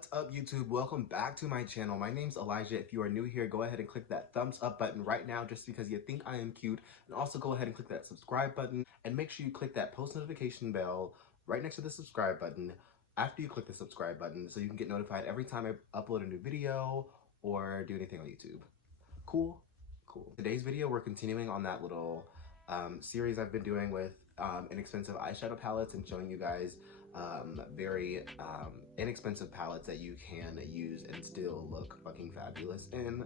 What's up, YouTube? Welcome back to my channel. My name's Elijah. If you are new here, go ahead and click that thumbs up button right now just because you think I am cute. And also go ahead and click that subscribe button and make sure you click that post notification bell right next to the subscribe button after you click the subscribe button so you can get notified every time I upload a new video or do anything on YouTube. Cool? Cool. Today's video, we're continuing on that little series I've been doing with inexpensive eyeshadow palettes and showing you guys very inexpensive palettes that you can use and still look fucking fabulous in.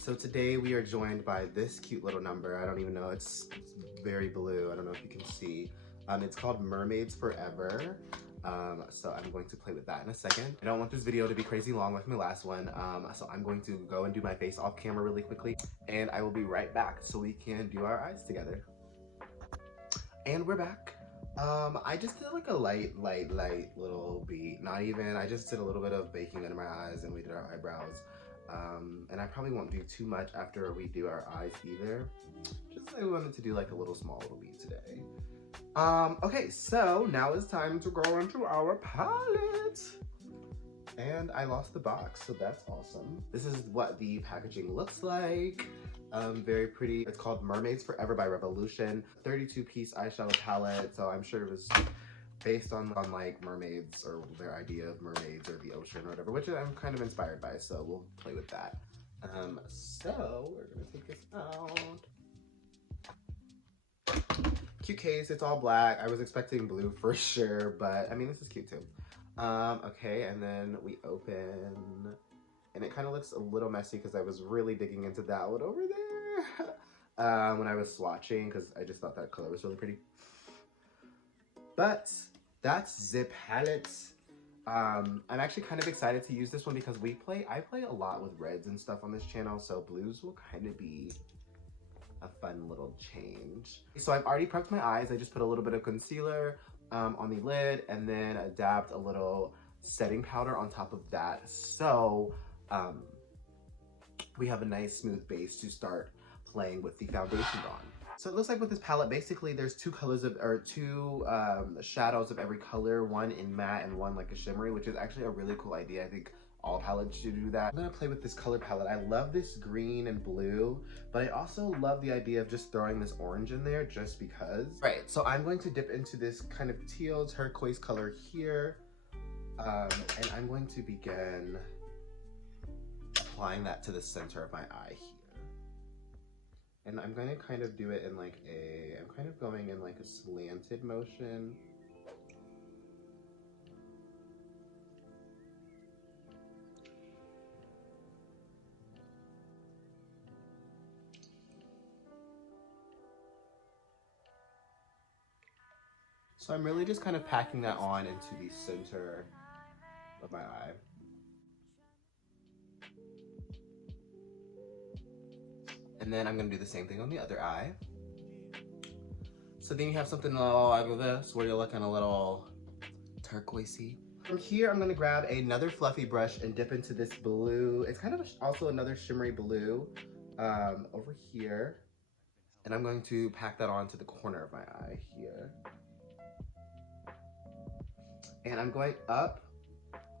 So today we are joined by this cute little number. I don't even know, it's very blue. I don't know if you can see. It's called Mermaids Forever. So I'm going to play with that in a second. I don't want this video to be crazy long like my last one. So I'm going to go and do my face off camera really quickly and I will be right back so we can do our eyes together. And we're back. I just did like a light little beat. Not even, I just did a little bit of baking under my eyes and we did our eyebrows. And I probably won't do too much after we do our eyes either. Just I wanted to do like a little small little beat today. Okay, so now it's time to go into our palette. And I lost the box, so that's awesome. This is what the packaging looks like. Very pretty. It's called Mermaids Forever by Revolution. 32-piece eyeshadow palette, so I'm sure it was based on like mermaids or their idea of mermaids or the ocean or whatever, which I'm kind of inspired by, so we'll play with that. So we're gonna take this out. Cute case, it's all black. I was expecting blue for sure, but I mean, this is cute too. Okay, and then we open, and it kind of looks a little messy because I was really digging into that one over there when I was swatching because I just thought that color was really pretty. But that's the palette. I'm actually kind of excited to use this one because I play a lot with reds and stuff on this channel, so blues will kind of be a fun little change. So I've already prepped my eyes. I just put a little bit of concealer on the lid and then dabbed a little setting powder on top of that. So we have a nice smooth base to start playing with the foundation on. So it looks like with this palette, basically there's two shadows of every color, one in matte and one like a shimmery, which is actually a really cool idea. I think all palettes should do that. I'm gonna play with this color palette. I love this green and blue, but I also love the idea of just throwing this orange in there just because. Right, so I'm going to dip into this kind of teal turquoise color here. And I'm going to begin applying that to the center of my eye here. And I'm going to kind of do it in like I'm kind of going in like a slanted motion. So I'm really just kind of packing that on into the center of my eye. And then I'm gonna do the same thing on the other eye. So then you have something like this where you're looking a little turquoisey. From here, I'm gonna grab another fluffy brush and dip into this blue. It's kind of also another shimmery blue over here. And I'm going to pack that onto the corner of my eye here. And I'm going up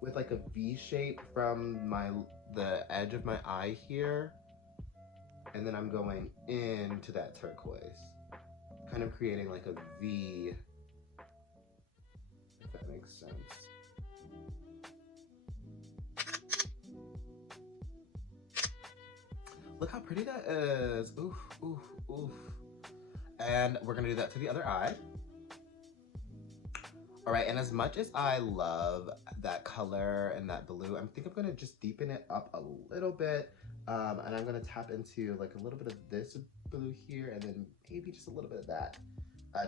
with like a V shape from the edge of my eye here. And then I'm going into that turquoise, kind of creating like a V, if that makes sense. Look how pretty that is. Oof, oof, oof. And we're gonna do that to the other eye. All right, and as much as I love that color and that blue, I think I'm gonna just deepen it up a little bit. And I'm gonna tap into like a little bit of this blue here and then maybe just a little bit of that,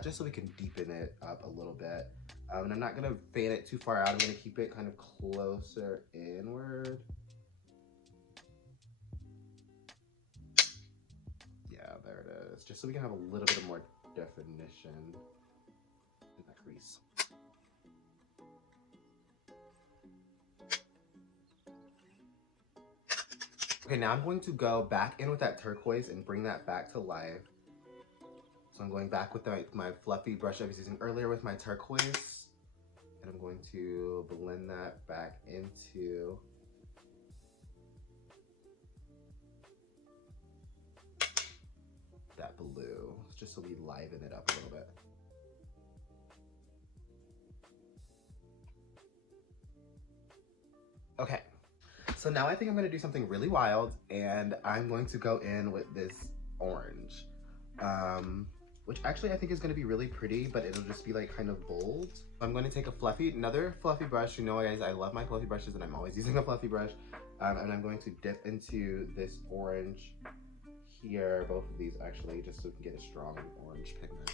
just so we can deepen it up a little bit. And I'm not gonna fan it too far out. I'm gonna keep it kind of closer inward. Yeah, there it is. Just so we can have a little bit of more definition in that crease. Okay, now I'm going to go back in with that turquoise and bring that back to life. So I'm going back with my fluffy brush I was using earlier with my turquoise. And I'm going to blend that back into that blue, just so we liven it up a little bit. Okay, so now I think I'm gonna do something really wild, and I'm going to go in with this orange, which actually I think is gonna be really pretty, but it'll just be like kind of bold. I'm going to take another fluffy brush. You know, guys, I love my fluffy brushes, and I'm always using a fluffy brush. And I'm going to dip into this orange here, both of these actually, just so we can get a strong orange pigment.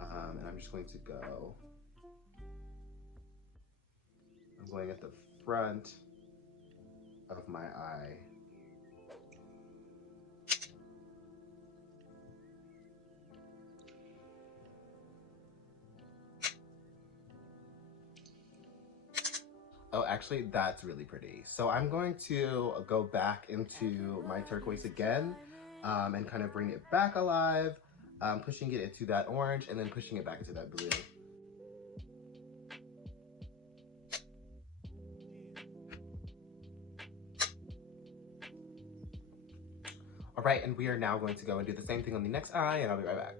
And I'm just going to go. I'm going at the front of my eye. Oh, actually, that's really pretty. So I'm going to go back into my turquoise again, and kind of bring it back alive, pushing it into that orange and then pushing it back into that blue. All right, and we are now going to go and do the same thing on the next eye, and I'll be right back.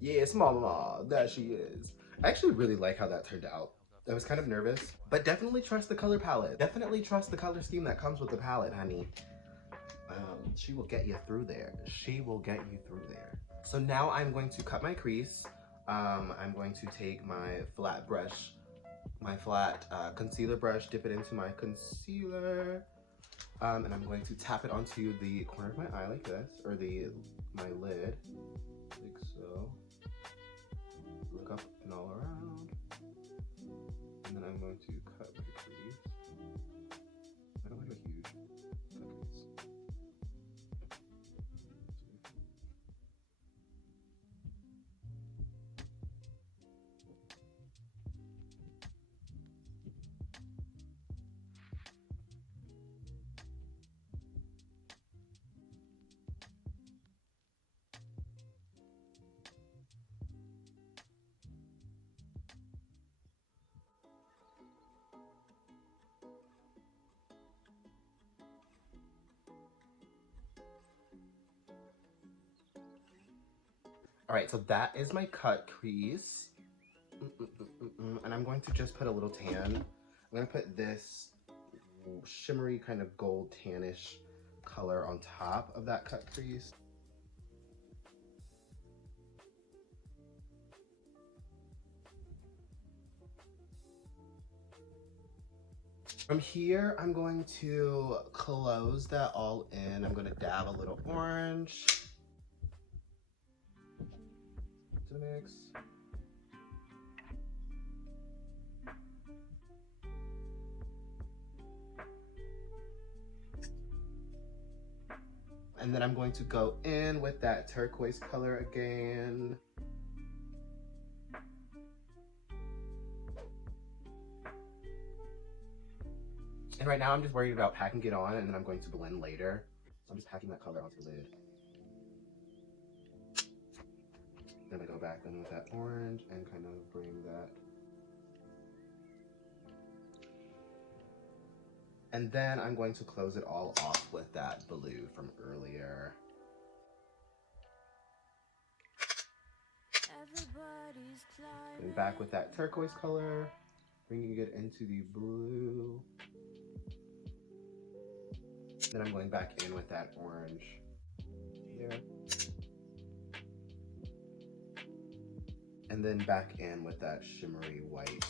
Yes, mama, there she is. I actually really like how that turned out. I was kind of nervous, but definitely trust the color palette. Definitely trust the color scheme that comes with the palette, honey. She will get you through there. She will get you through there. So now I'm going to cut my crease. I'm going to take my flat brush, my flat concealer brush, dip it into my concealer, and I'm going to tap it onto the corner of my eye like this, or my lid, like so. Look up and all around, and then I'm going to cut my crease. I don't have a huge cut crease. All right, so that is my cut crease. And I'm going to just put a little tan. I'm gonna put this shimmery kind of gold tannish color on top of that cut crease. From here, I'm going to close that all in. I'm gonna dab a little orange to the mix. And then I'm going to go in with that turquoise color again. And right now I'm just worried about packing it on, and then I'm going to blend later. So I'm just packing that color onto the lid. Then I go back in with that orange and kind of bring that. And then I'm going to close it all off with that blue from earlier. And back with that turquoise color, bringing it into the blue. Then I'm going back in with that orange here. And then back in with that shimmery white.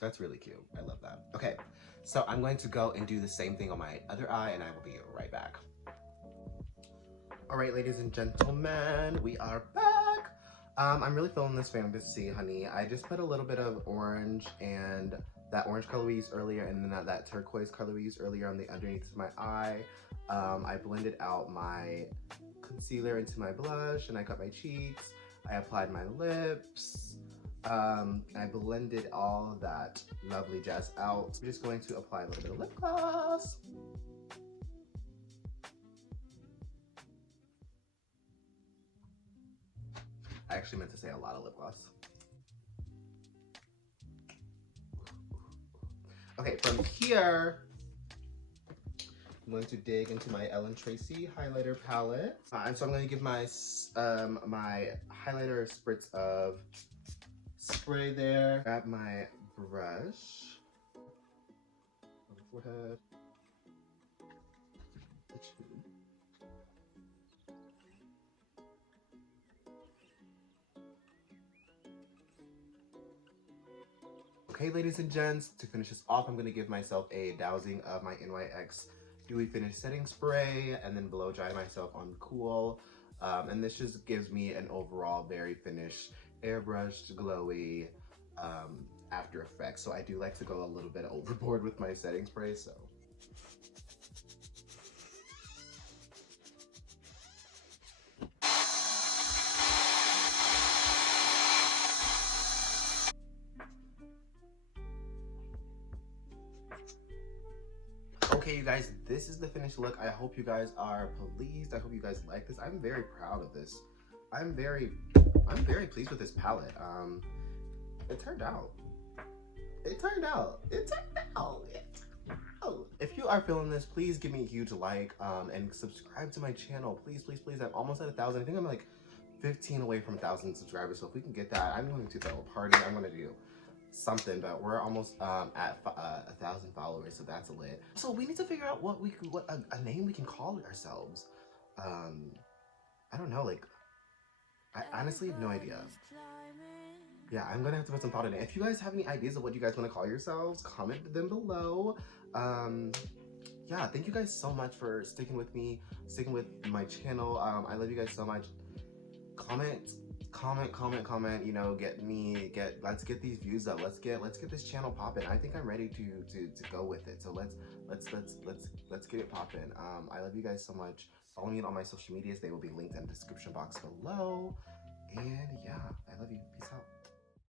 That's really cute. I love that. Okay, so I'm going to go and do the same thing on my other eye, and I will be right back. All right, ladies and gentlemen, we are back. I'm really feeling this fantasy, honey. I just put a little bit of orange and that orange color we used earlier, and then that turquoise color we used earlier on the underneath of my eye. I blended out my concealer into my blush, and I cut my cheeks. I applied my lips. I blended all of that lovely jazz out. I'm just going to apply a little bit of lip gloss. I actually meant to say a lot of lip gloss. Okay, from here, I'm going to dig into my Ellen Tracy highlighter palette. And so I'm going to give my my highlighter a spritz of spray there. Grab my brush on the forehead. The chin. Okay, ladies and gents, to finish this off, I'm going to give myself a dousing of my NYX Dewy Finish Setting Spray and then blow dry myself on Cool. And this just gives me an overall very finished, airbrushed, glowy after effects. So I do like to go a little bit overboard with my setting spray, so. Okay, you guys, this is the finished look. I hope you guys are pleased. I hope you guys like this. I'm very proud of this. I'm very pleased with this palette. It turned out. If you are feeling this, please give me a huge like and subscribe to my channel. Please, please, please. I'm almost at 1,000. I think I'm like 15 away from 1,000 subscribers. So if we can get that, I'm going to throw a party. I'm going to do something, but we're almost at 1,000 followers, so that's lit. So we need to figure out what a name we can call ourselves. I don't know, like I honestly have no idea. Yeah, I'm gonna have to put some thought in it. If you guys have any ideas of what you guys want to call yourselves, comment them below. Yeah, thank you guys so much for sticking with me, sticking with my channel. I love you guys so much. Comment, you know, let's get these views up. Let's get this channel popping. I think I'm ready to go with it. So let's get it popping. I love you guys so much. Follow me on all my social medias. They will be linked in the description box below. And yeah, I love you. Peace out.